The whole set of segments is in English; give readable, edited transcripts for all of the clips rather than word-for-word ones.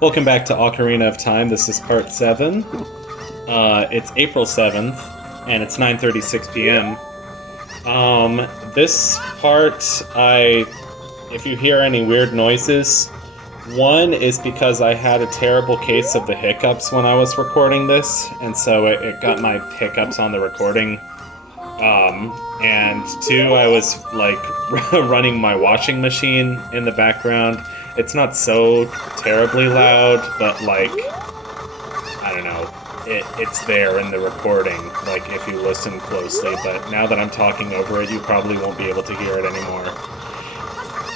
Welcome back to Ocarina of Time. This is part 7. It's April 7th, and it's 9:36 p.m. This part, if you hear any weird noises, one is because I had a terrible case of the hiccups when I was recording this, and so it got my hiccups on the recording. And two, I was like running my washing machine in the background. It's not so terribly loud, but like, I don't know, it's there in the recording, like if you listen closely, but now that I'm talking over it, you probably won't be able to hear it anymore.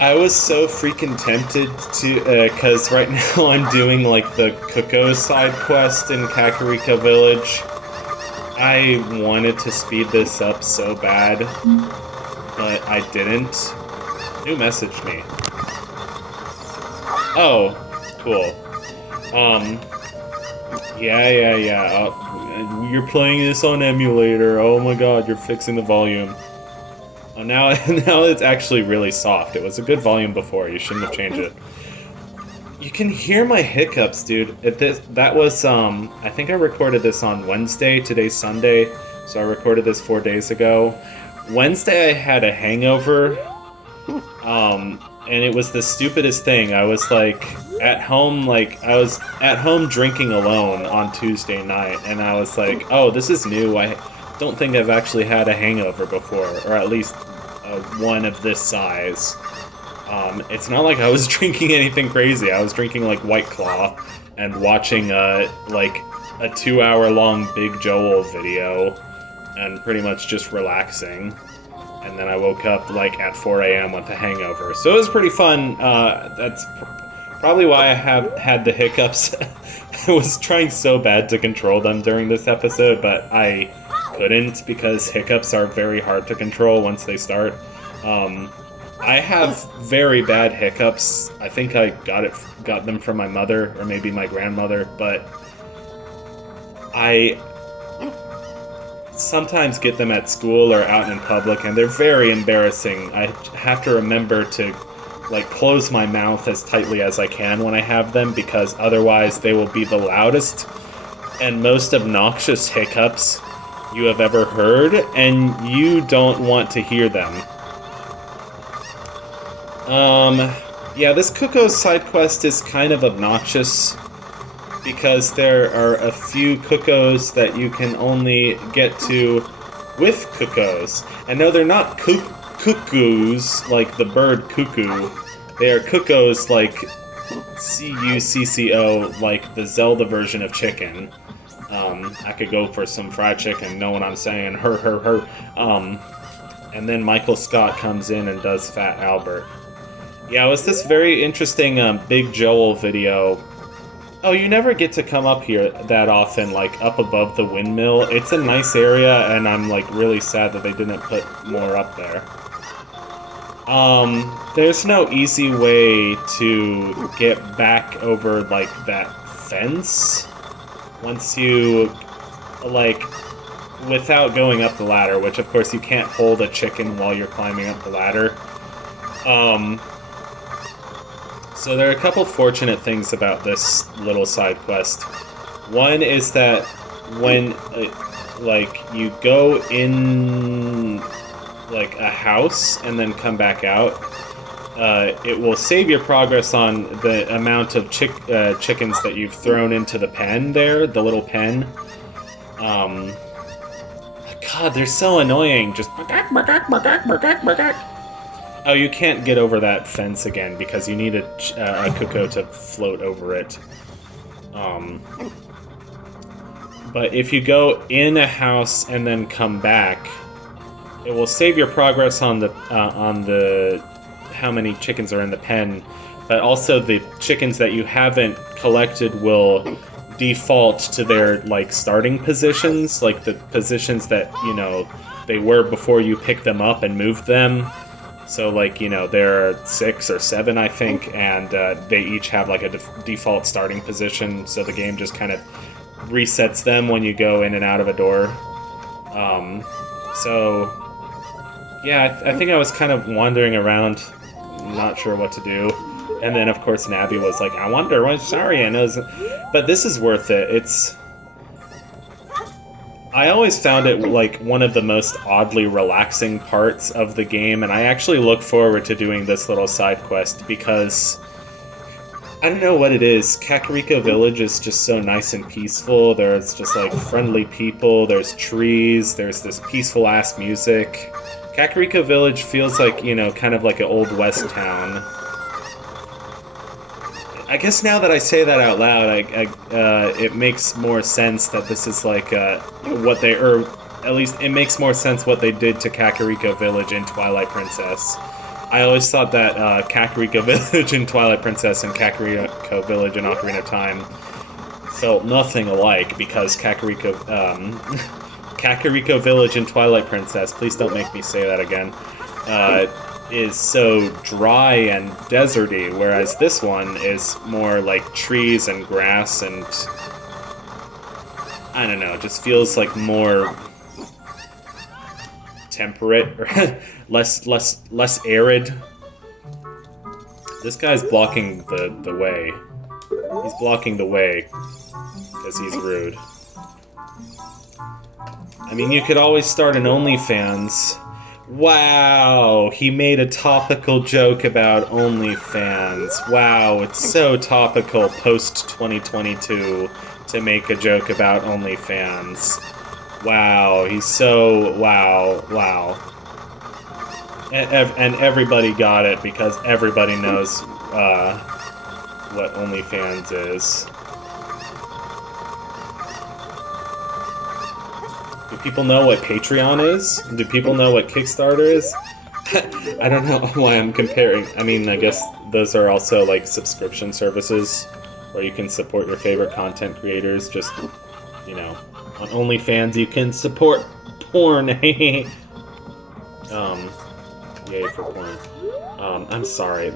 I was so freaking tempted to, cause right now I'm doing like the Cuckoo side quest in Kakariko Village. I wanted to speed this up so bad, but I didn't. Who messaged me? Oh, cool. Yeah. You're playing this on emulator. Oh my god, you're fixing the volume. Oh, now it's actually really soft. It was a good volume before. You shouldn't have changed it. You can hear my hiccups, dude. That was, I think I recorded this on Wednesday. Today's Sunday, so I recorded this 4 days ago. Wednesday I had a hangover, and it was the stupidest thing. I was at home drinking alone on Tuesday night, and I was like, oh, this is new. I don't think I've actually had a hangover before, or at least one of this size. It's not like I was drinking anything crazy. I was drinking like White Claw and watching like a 2-hour-long Big Joel video and pretty much just relaxing. And then I woke up like at 4 a.m. with a hangover. So it was pretty fun. That's probably why I have had the hiccups. I was trying so bad to control them during this episode, but I couldn't because hiccups are very hard to control once they start. I have very bad hiccups. I think I got them from my mother or maybe my grandmother, but I sometimes get them at school or out in public, and they're very embarrassing. I have to remember to like close my mouth as tightly as I can when I have them, because otherwise they will be the loudest and most obnoxious hiccups you have ever heard, and you don't want to hear them. Yeah, this Cuckoo side quest is kind of obnoxious because there are a few Cuckoos that you can only get to with Cuckoos. And no, they're not cuckoos like the bird cuckoo. They are Cuckoos like Cucco, like the Zelda version of chicken. I could go for some fried chicken, know what I'm saying? Her. And then Michael Scott comes in and does Fat Albert. Yeah, it was this very interesting Big Joel video. Oh, you never get to come up here that often, like up above the windmill. It's a nice area, and I'm like really sad that they didn't put more up there. There's no easy way to get back over like that fence once you like without going up the ladder, which of course you can't hold a chicken while you're climbing up the ladder. So there are a couple fortunate things about this little side quest. One is that when, like, you go in, like, a house and then come back out, it will save your progress on the amount of chickens that you've thrown into the pen there, the little pen. God, they're so annoying. Just oh, you can't get over that fence again because you need a Cuckoo to float over it. But if you go in a house and then come back, it will save your progress on the how many chickens are in the pen, but also the chickens that you haven't collected will default to their like starting positions, like the positions that they were before you picked them up and moved them. So, like, there are 6 or 7, I think, and they each have, like, a default starting position, so the game just kind of resets them when you go in and out of a door. So, yeah, I think I was kind of wandering around, not sure what to do. And then, of course, Navi was like, I wonder what Sarian is. But this is worth it. I always found it like one of the most oddly relaxing parts of the game, and I actually look forward to doing this little side quest because I don't know what it is. Kakariko Village is just so nice and peaceful. There's just like friendly people, there's trees, there's this peaceful ass music. Kakariko Village feels like, you know, kind of like an old west town. I guess now that I say that out loud, it makes more sense that this is like what they, or at least it makes more sense what they did to Kakariko Village in Twilight Princess. I always thought that Kakariko Village in Twilight Princess and Kakariko Village in Ocarina of Time felt nothing alike because Kakariko Village in Twilight Princess, please don't make me say that again, is so dry and deserty, whereas this one is more like trees and grass and I don't know, it just feels like more temperate or less arid. This guy's blocking the way. He's blocking the way because he's rude. I mean, you could always start an OnlyFans. Wow, he made a topical joke about OnlyFans. Wow, it's so topical post-2022 to make a joke about OnlyFans. Wow, he's so... wow. And everybody got it because everybody knows what OnlyFans is. Do people know what Patreon is? Do people know what Kickstarter is? I don't know why I'm comparing. I mean, I guess those are also like subscription services where you can support your favorite content creators. Just, you know, on OnlyFans you can support porn. Yay for porn. I'm sorry.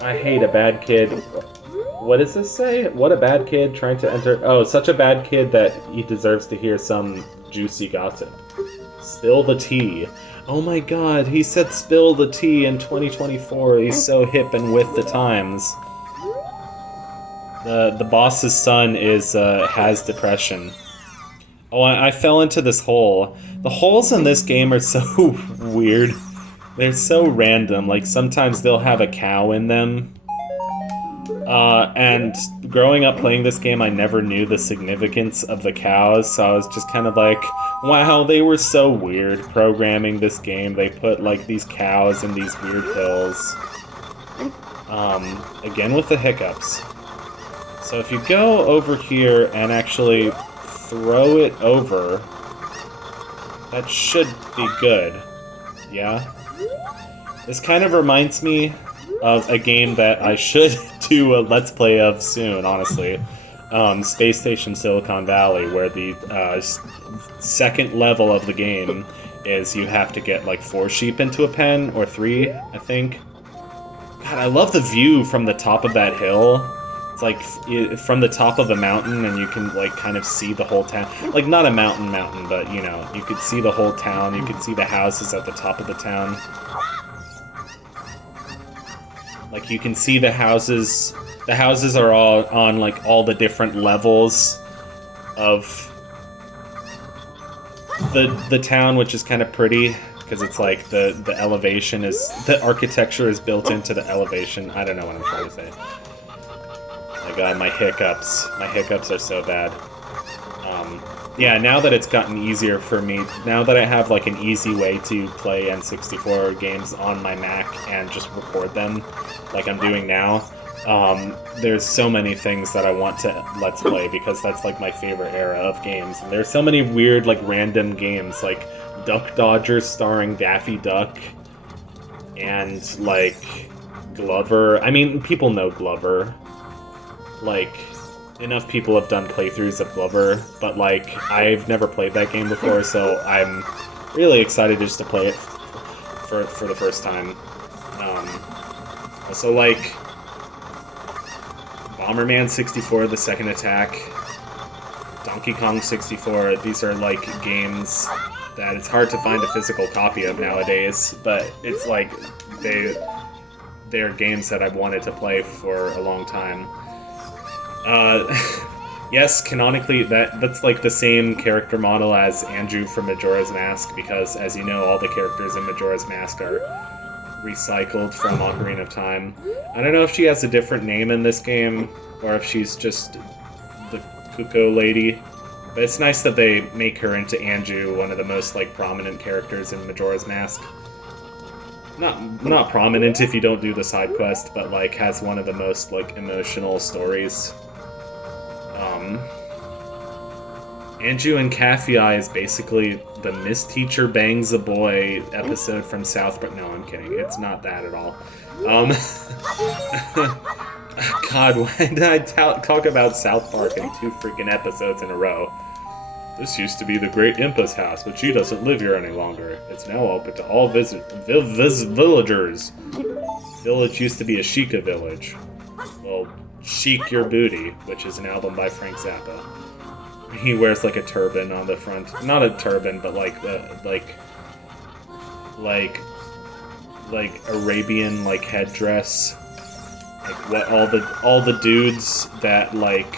I hate a bad kid. What does this say? What a bad kid trying to enter... Oh, such a bad kid that he deserves to hear some juicy gossip. Spill the tea. Oh my god, he said spill the tea in 2024. He's so hip and with the times. The boss's son has depression. Oh, I fell into this hole. The holes in this game are so weird. They're so random. Like, sometimes they'll have a cow in them. And growing up playing this game, I never knew the significance of the cows, so I was just kind of like, wow, they were so weird programming this game. They put, like, these cows in these weird hills. Again with the hiccups. So if you go over here and actually throw it over, that should be good. Yeah? This kind of reminds me of a game that I should do a Let's Play of soon, honestly. Space Station Silicon Valley, where the second level of the game is you have to get like 4 sheep into a pen, or 3, I think. God, I love the view from the top of that hill. It's like from the top of a mountain, and you can like kind of see the whole town. Like, not a mountain, but you know, you could see the whole town. You could see the houses at the top of the town. Like, you can see the houses. The houses are all on, like, all the different levels of the town, which is kind of pretty, because it's like the elevation is... The architecture is built into the elevation. I don't know what I'm trying to say. My god, my hiccups. My hiccups are so bad. Yeah, now that it's gotten easier for me, now that I have, like, an easy way to play N64 games on my Mac and just record them, like I'm doing now, there's so many things that I want to Let's Play, because that's, like, my favorite era of games. And there's so many weird, like, random games, like Duck Dodgers starring Daffy Duck, and, like, Glover. I mean, people know Glover. Like... Enough people have done playthroughs of Glover, but, like, I've never played that game before, so I'm really excited just to play it for the first time. Also, like, Bomberman 64, The Second Attack, Donkey Kong 64, these are, like, games that it's hard to find a physical copy of nowadays, but it's, like, they're games that I've wanted to play for a long time. Yes, canonically, that's like the same character model as Andrew from Majora's Mask, because, as you know, all the characters in Majora's Mask are recycled from Ocarina of Time. I don't know if she has a different name in this game, or if she's just the Kuko lady, but it's nice that they make her into Anju, one of the most, like, prominent characters in Majora's Mask. Not prominent if you don't do the side quest, but, like, has one of the most, like, emotional stories. Anju and Kaffei is basically the Miss Teacher Bangs a Boy episode from South Park. No, I'm kidding. It's not that at all. God, why did I talk about South Park in 2 freaking episodes in a row? This used to be the Great Impa's house, but she doesn't live here any longer. It's now open to all villagers. Village used to be a Sheikah village. Well, Chic Your Booty, which is an album by Frank Zappa. He wears like a turban on the front. Not a turban, but like Arabian like headdress. Like what all the dudes that like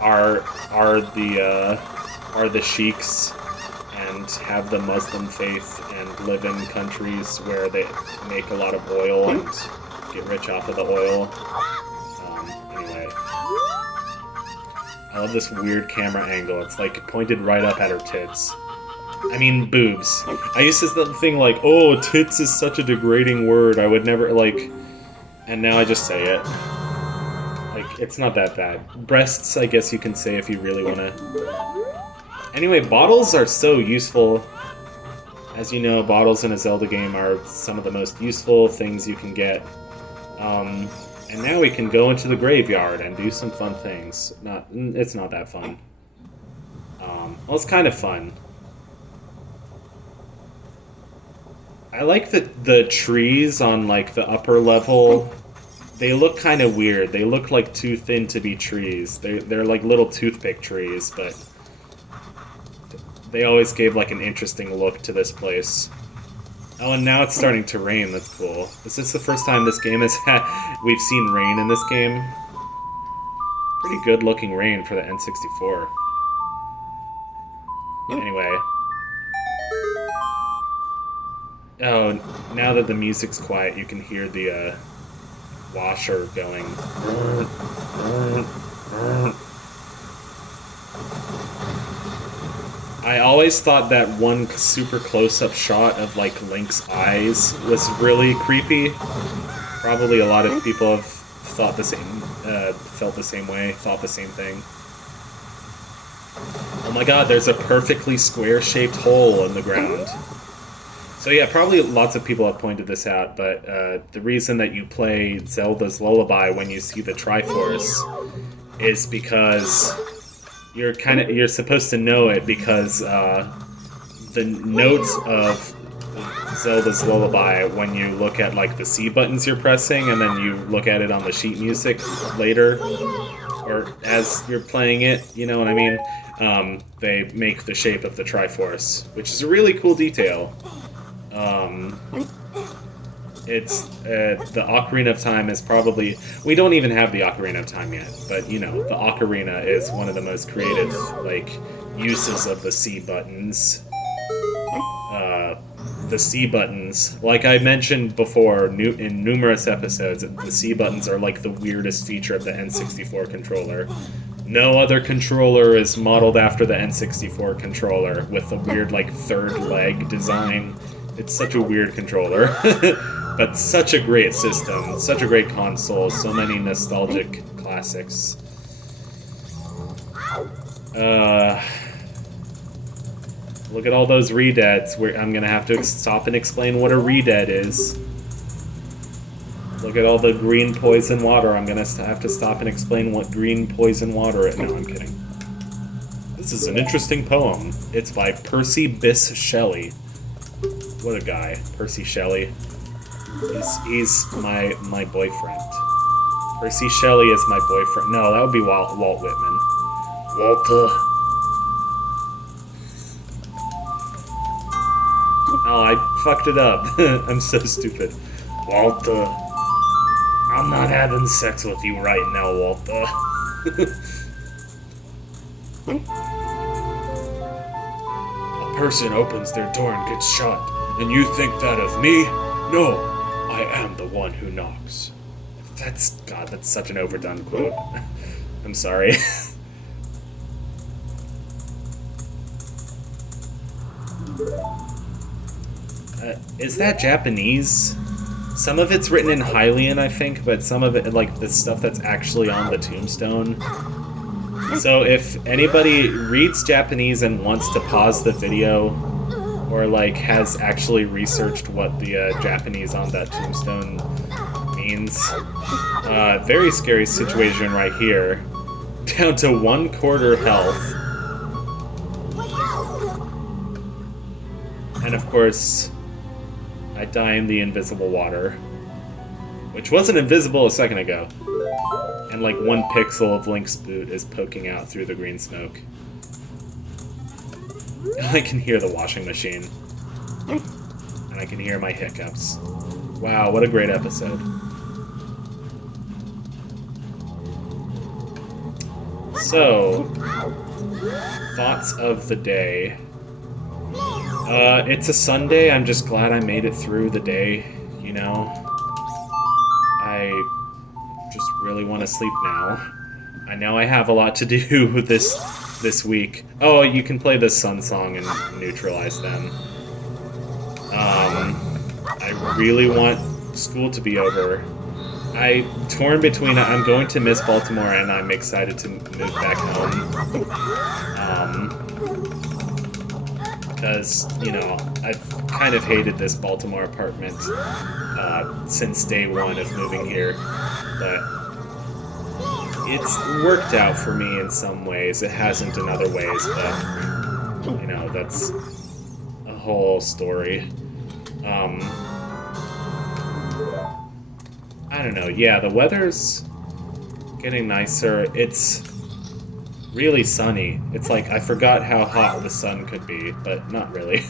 are the sheiks and have the Muslim faith and live in countries where they make a lot of oil and get rich off of the oil. Anyway. I love this weird camera angle. It's like pointed right up at her tits. I mean, boobs. I used to think like, oh, tits is such a degrading word. I would never, like... And now I just say it. Like, it's not that bad. Breasts, I guess you can say if you really want to. Anyway, bottles are so useful. As you know, bottles in a Zelda game are some of the most useful things you can get. And now we can go into the graveyard and do some fun things. It's not that fun. Well, it's kind of fun. I like the trees on, like, the upper level. They look kind of weird. They look like too thin to be trees. They're like little toothpick trees, but they always gave, like, an interesting look to this place. Oh, and now it's starting to rain. That's cool. Is this the first time this game has we've seen rain in this game? Pretty good looking rain for the N64. Anyway. Oh, now that the music's quiet, you can hear the washer going. I always thought that one super close-up shot of, like, Link's eyes was really creepy. Probably a lot of people have thought the same, felt the same way, thought the same thing. Oh my god, there's a perfectly square-shaped hole in the ground. So yeah, probably lots of people have pointed this out, but the reason that you play Zelda's Lullaby when you see the Triforce is because you're supposed to know it because the notes of Zelda's Lullaby, when you look at like the C buttons you're pressing and then you look at it on the sheet music later, or as you're playing it, you know what I mean? They make the shape of the Triforce, which is a really cool detail. It's the Ocarina of Time is probably... We don't even have the Ocarina of Time yet, but, you know, the Ocarina is one of the most creative, like, uses of the C buttons. The C buttons, like I mentioned before in numerous episodes, the C buttons are, like, the weirdest feature of the N64 controller. No other controller is modeled after the N64 controller, with the weird, like, third leg design. It's such a weird controller. But such a great system, such a great console, so many nostalgic classics. Look at all those redeads. I'm gonna have to stop and explain what a redead is. Look at all the green poison water. I'm gonna have to stop and explain what green poison water is. No, I'm kidding. This is an interesting poem. It's by Percy Bysshe Shelley. What a guy, Percy Shelley. He's my boyfriend. Percy Shelley is my boyfriend. No, that would be Walt Whitman. Walter. Oh, I fucked it up. I'm so stupid. Walter, I'm not having sex with you right now, Walter. A person opens their door and gets shot, and you think that of me? No, I am the one who knocks. God, that's such an overdone quote. I'm sorry. Is that Japanese? Some of it's written in Hylian, I think, but some of it, like, the stuff that's actually on the tombstone. So if anybody reads Japanese and wants to pause the video, or, like, has actually researched what the Japanese on that tombstone means, very scary situation right here. Down to 1/4 health. And of course, I die in the invisible water. Which wasn't invisible a second ago. And like 1 pixel of Link's boot is poking out through the green smoke. And I can hear the washing machine. And I can hear my hiccups. Wow, what a great episode. So, thoughts of the day. It's a Sunday. I'm just glad I made it through the day, you know? I just really want to sleep now. I know I have a lot to do this week. Oh, you can play the Sun Song and neutralize them. I really want school to be over. I'm torn between I'm going to miss Baltimore and I'm excited to move back home. Because, you know, I've kind of hated this Baltimore apartment since day one of moving here. But it's worked out for me in some ways. It hasn't in other ways, but, you know, that's a whole story. I don't know. Yeah, the weather's getting nicer. It's really sunny. It's like I forgot how hot the sun could be, but not really.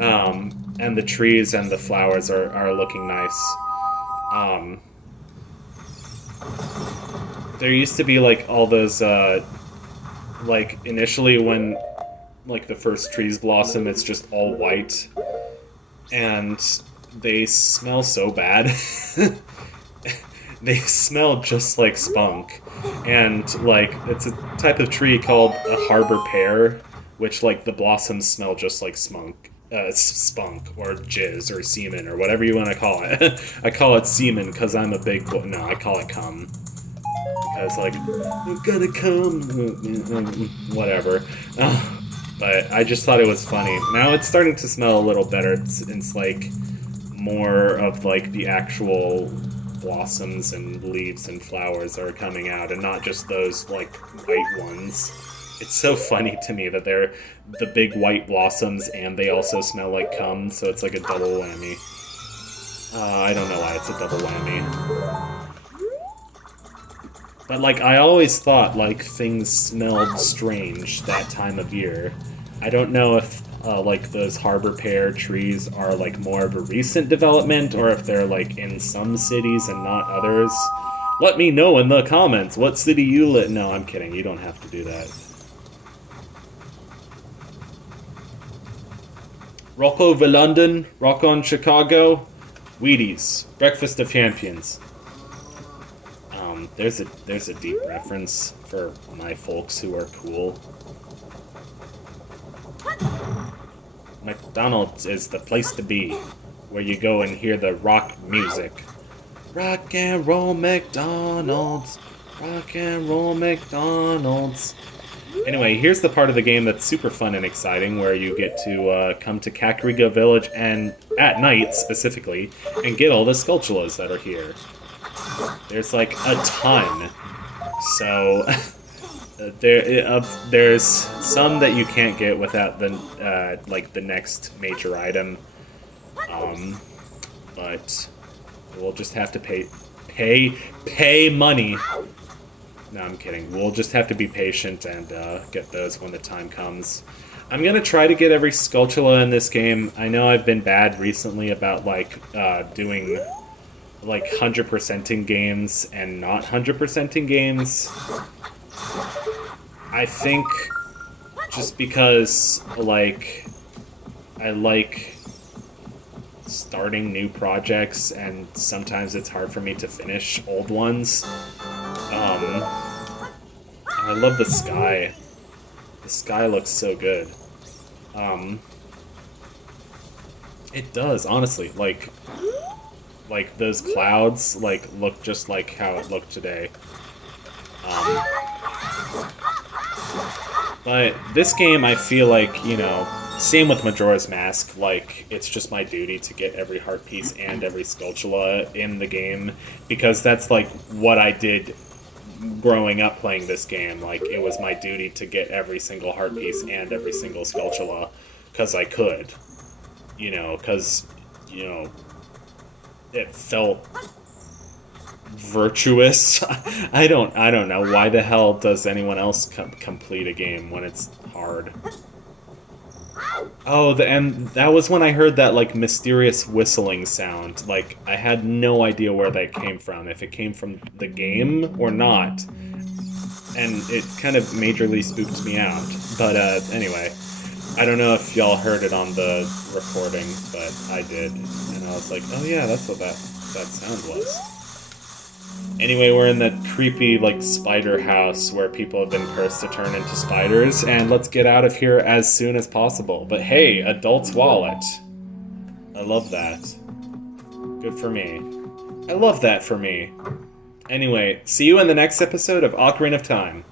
And the trees and the flowers are looking nice. There used to be like all those like initially when like the first trees blossom, it's just all white. And they smell so bad. They smell just like spunk. And, like, it's a type of tree called a harbor pear, which, like, the blossoms smell just like spunk or jizz or semen or whatever you want to call it. I call it semen because I'm a big boy. No, I call it cum. Because, like, I'm gonna come. Whatever. But I just thought it was funny. Now it's starting to smell a little better. It's like, more of, like, the actual blossoms and leaves and flowers are coming out, and not just those, like, white ones. It's so funny to me that they're the big white blossoms and they also smell like cum, so it's like a double whammy. I don't know why it's a double whammy. But, like, I always thought, like, things smelled strange that time of year. I don't know if like those harbor pear trees are like more of a recent development, or if they're like in some cities and not others. Let me know in the comments what city you live. No, I'm kidding. You don't have to do that. Rocco v London, Rocco in Chicago, Wheaties, Breakfast of Champions. There's a deep reference for my folks who are cool. McDonald's is the place to be, where you go and hear the rock music. Rock and roll McDonald's, rock and roll McDonald's. Anyway, here's the part of the game that's super fun and exciting, where you get to come to Kakariko Village, and at night specifically, and get all the Skulltulas that are here. There's like a ton. So there's some that you can't get without the like the next major item, but we'll just have to pay money. No, I'm kidding. We'll just have to be patient and get those when the time comes. I'm gonna try to get every Skulltula in this game. I know I've been bad recently about, like, doing, like, 100%ing games and not 100%ing games. I think just because, like, I like starting new projects, and sometimes it's hard for me to finish old ones. I love the sky. The sky looks so good. Um, it does, honestly. Like those clouds, like, look just like how it looked today. Um, but this game, I feel like, you know, same with Majora's Mask, like, it's just my duty to get every heart piece and every Skulltula in the game, because that's, like, what I did growing up playing this game. Like, it was my duty to get every single heart piece and every single Skulltula, because I could. You know, because, you know, it felt virtuous. I don't know why the hell does anyone else complete a game when it's hard. Oh, and that was when I heard that, like, mysterious whistling sound. Like, I had no idea where that came from, if it came from the game or not. And it kind of majorly spooked me out. But anyway, I don't know if y'all heard it on the recording, but I did. And I was like, oh yeah, that's what that sound was. Anyway, we're in that creepy, like, spider house where people have been cursed to turn into spiders, and let's get out of here as soon as possible. But hey, adult's wallet. I love that. Good for me. I love that for me. Anyway, see you in the next episode of Ocarina of Time.